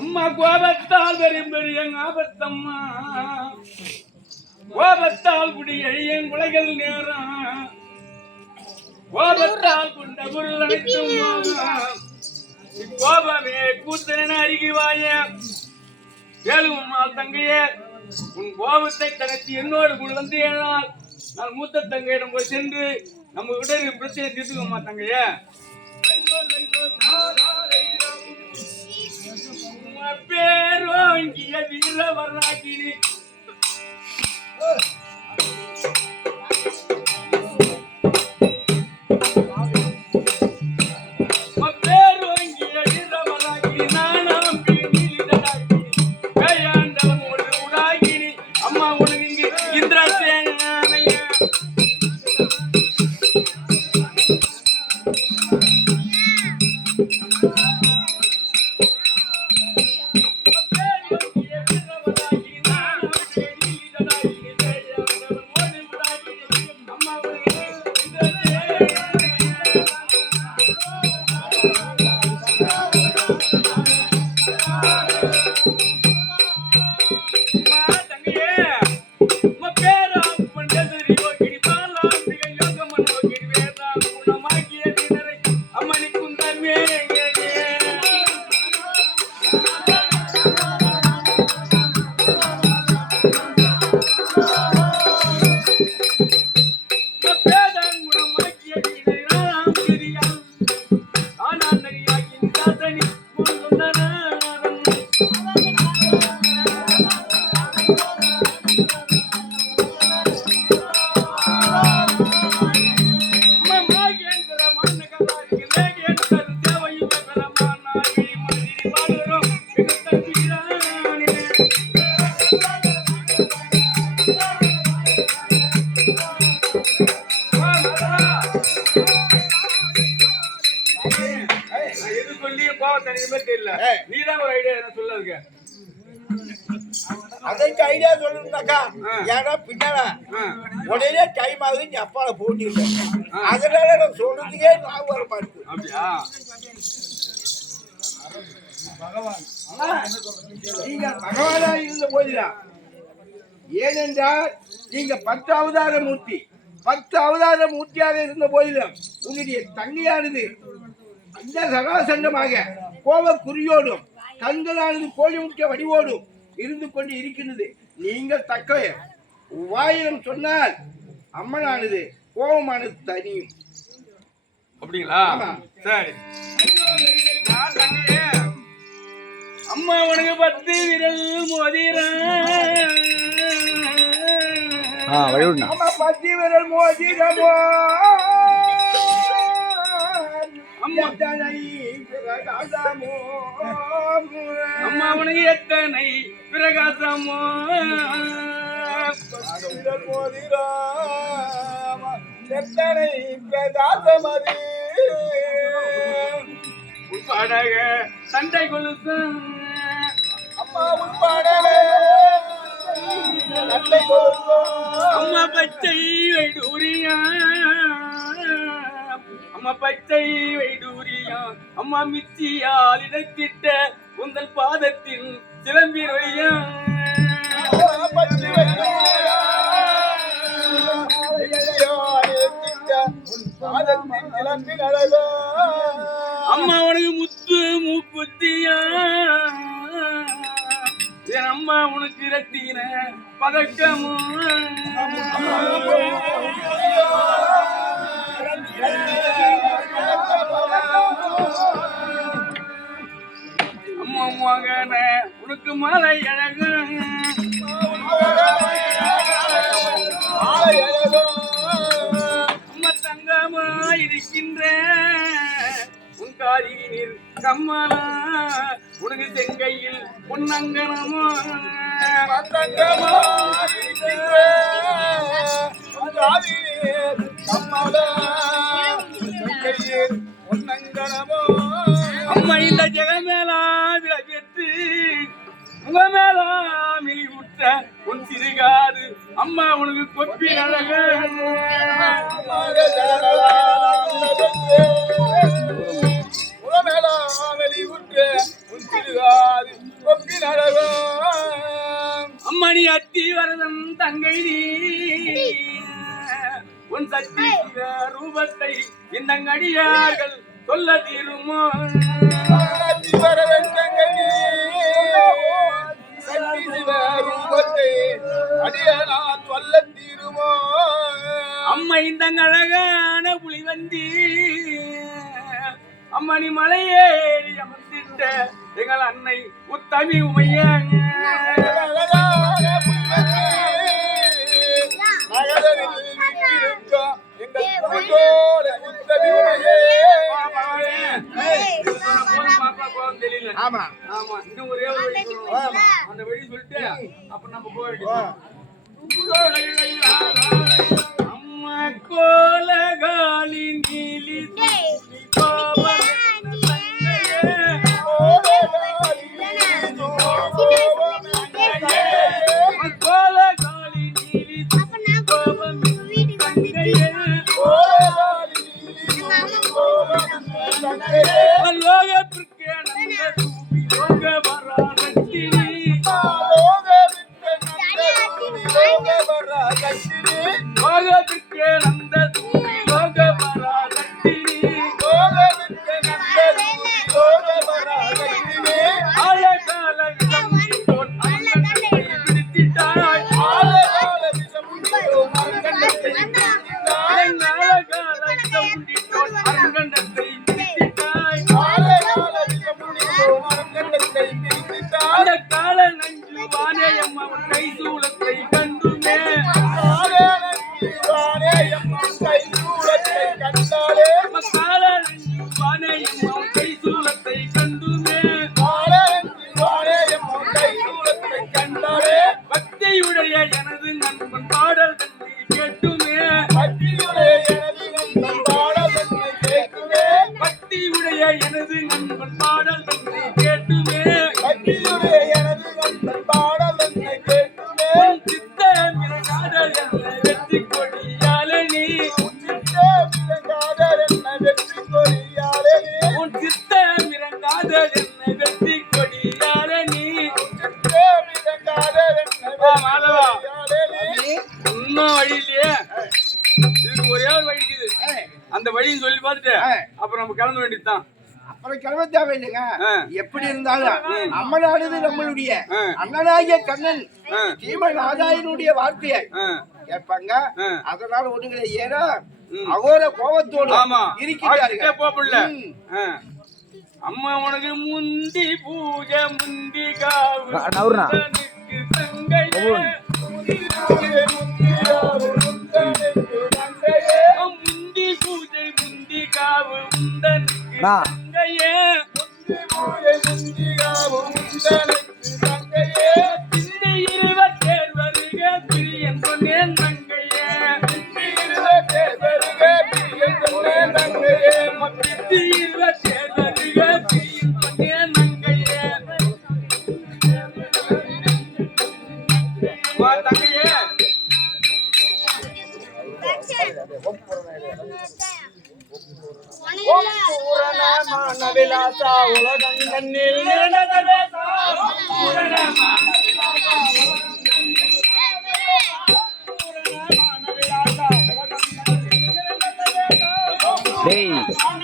அம்மா கோபத்தால் பெரும் பெரிய ஆபத்தம்மா. கோபத்தால் குடி என் குலைகள் நேரம். கோபத்தால் கொண்ட பொருள் அனைத்தும் கோபமே கூத்தன அருகி வாய. கேளுமால் தங்கையே உன் கோபத்தை தனக்கு என்னோடு கூட வந்து ஏனால் நான் மூத்த தங்கையிடம் போய் சென்று நம்ம விட பிரச்சனை தீர்த்துக்கோமா தங்கையே. பேரோங்கிய வீரவராகினி. எனக்கு தெரியல. ஏய். நீதான் ஒரு ஐடியா என்ன சொல்ல இருக்க அதற்கு ஐடியா சொல்லணும்னாக்கா ஆ. ஏன்னா பின்னால ஆ. உடனே டைம் ஆகுது நீ அப்பால போட்டிருக்கேன் அதனால நான் சொல்றதுக்கே நான் வர மாட்டேன் அப்படியா? நீங்க பகவானா இருந்த போதிலாம் ஏனென்றால் நீங்க பத்து அவதார மூர்த்தி. பத்து அவதார மூர்த்தியாக இருந்த போதிலும் உங்களுடைய தங்கையானது இந்த சகாசண்டமாக கோப குறியோடும் கண்களானது கோழி முக்கிய வடிவோடும் இருந்து கொண்டு இருக்கின்றது. நீங்கள் தக்க வாயினம் சொன்னால் அம்மனானது கோபமானது தனியும் அப்படிங்களா? ஆமா. சரி. அம்மா உனக்கு பத்து விரல் மோதிரம் பத்தி விரல் மோதிரமோ அம்மா. அம்மா உனக்கு எத்தனை பிரகாசமோ? எத்தனை பிரகாசமது உட்பாடாக சண்டை கொலுசு. அம்மா உட்பாடவே நல்லை கொடுக்கும் அம்மா பச்சை வைடூரியா. அம்மா பச்சை வைடூரியா அம்மா மிச்சியால் இடத்திட்ட உங்கள் பாதத்தின் சிலம்பி ஒளியா அம்மா உனக்கு முத்து மூக்குத்தியா என் அம்மா உனக்கு ரத்தின பதக்கமும் அம்மா மகன உனக்கு மலை அழகு. அம்மா தங்கமா இருக்கின்ற உன் காதினில் கம்மலா உனக்கு செங்கையில் பொன்னங்கனமா. அம்மா அம்மா உனக்கு கொப்பி அழகு. உலமேலா வெளியூட்டு உன் அம்மணி அத்தி வரதம் தங்கை நீ. உன் சக்தி ரூபத்தை இந்த அடியார்கள் சொல்ல தீருமோ? வரதம் தங்கை மணிமலையே அமர்ந்திட்ட எங்கள் அன்னை உத்தமி உமையாங்க லோகத்திற்கு பார்த்துட்டு அப்புறம் நம்ம கிளம்ப வேண்டியதுதான். அப்புறம் கிளம்ப தேவையில்லைங்க. எப்படி இருந்தாலும் அம்மனானது நம்மளுடைய அண்ணனாகிய கண்ணன் தீமநாதாயனுடைய வார்த்தையை கேட்பாங்க. அதனால ஒண்ணுங்களை ஏன்னா அகோர கோபத்தோடு இருக்கிறார்கள். அம்மா உனக்கு முந்தி பூஜை முந்தி காவு தங்கை மானவிலாசா உலகங்கண்ணில் நடந்ததே சாரணமா Thank you.